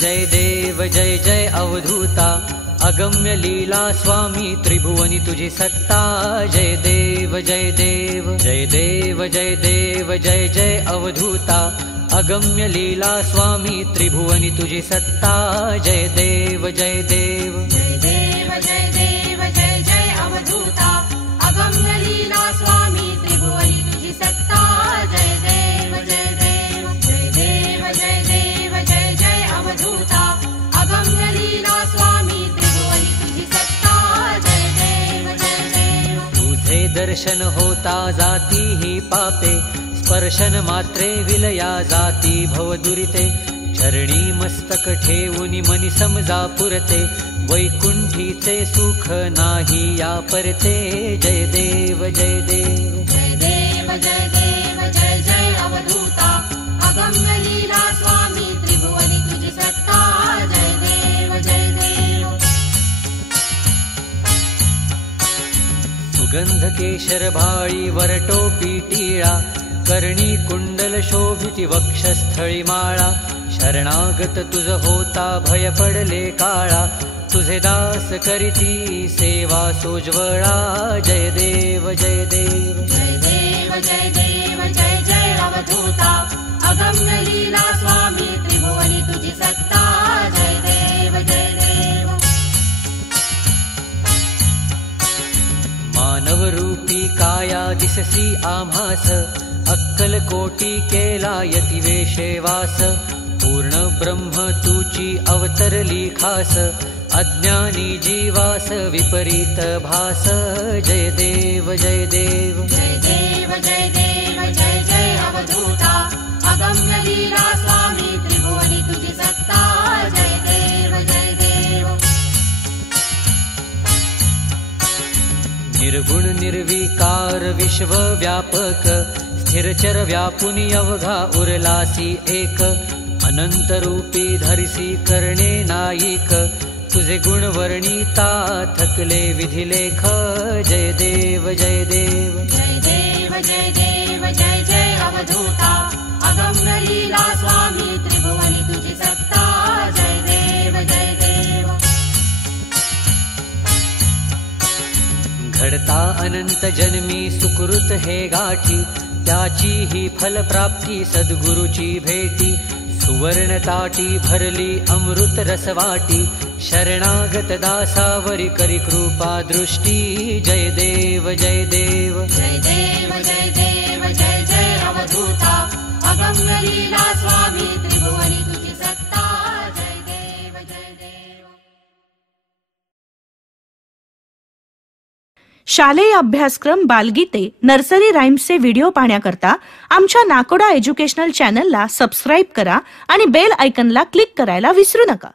जय देव जय जय अवधूता अगम्य लीला स्वामी त्रिभुवनी तुझी सत्ता जय देव जय देव जय देव जय देव जय जय अवधूता अगम्य लीला स्वामी त्रिभुवनी तुझी सत्ता जय देव जय देव जय देव जय देव जय जय अवधूता अगम्य लीला स्वामी त्रिभुवनी तुझी सत्ता जय देव जय देव जय देव जय देव जय जय अवधूता अगम्य लीला स्वामी त्रिभुवनी तुझी सत्ता जय देव जय देव तुझे दर्शन होता जाती ही पापे स्पर्शन मात्रे विलया जाती भवदुरिते चरणी मस्तक ठेवून मनी समजा पुरते वैकुंठीचे सुख नाही या परते जय देव जय देव जय देव जय देव जय जय अवधूता अगम्य लीला स्वामी त्रिभुवनी तुझी सत्ता जय देव जय देव सुगंध केशर भाळी वरटोपी टिळा कर्णी कुंडल शोभिती वक्षस्थळी माळा शरणागत तुझ होता भय पडले काळा तुझे दास करीती सेवा सोज्वळा जय देव जय देव जय देव जय देव जय जय अवधूता अगम्य लीला स्वामी त्रिभुवनी तुझी सत्ता जय देव जय देव मानव रूपी काया दिससी आम्हास अक्कल कोटी केला यती वेशेवास पूर्ण ब्रह्म तुची अवतरली खास अज्ञानी जीवास विपरीत भास जय देव जय देव जय देव जय देव जय जय अवधूता अगम्य लीला स्वामी त्रिभुवनी तुझी सत्ता जय देव जय देव निर्गुण निर्विकार विश्व व्यापक स्थिरचर व्यापुनी अवघा उरलासी एक अनंत रूपी धरिसी करणे नायिक तुझे गुण वर्णिता थकले विधिलेख जय देव जय देव जय देव जय देव जय जय अवधूता अगम्य लीला स्वामी त्रिभुवनी तुझी सत्ता जय देव जय देव घडता अनंत जन्मी सुकृत हे गाठी त्याची ही फलप्राप्ती सद्गुरुची भेटी सुवर्ण ताटी भरली अमृत रसवाटी शरणागत दासावरी करी कृपा दृष्टी जय देव जय देव जय देव जय देव जय जय अवधूता अगम्य लीला स्वामी त्रिभुवनी तुझी सत्ता जय देव जय देव शालेय अभ्यासक्रम बालगीते नर्सरी राईम्सचे व्हिडिओ पाहण्याकरता आमच्या नाकोडा एज्युकेशनल चॅनलला सबस्क्राईब करा आणि बेल आयकॉनला क्लिक करायला विसरू नका.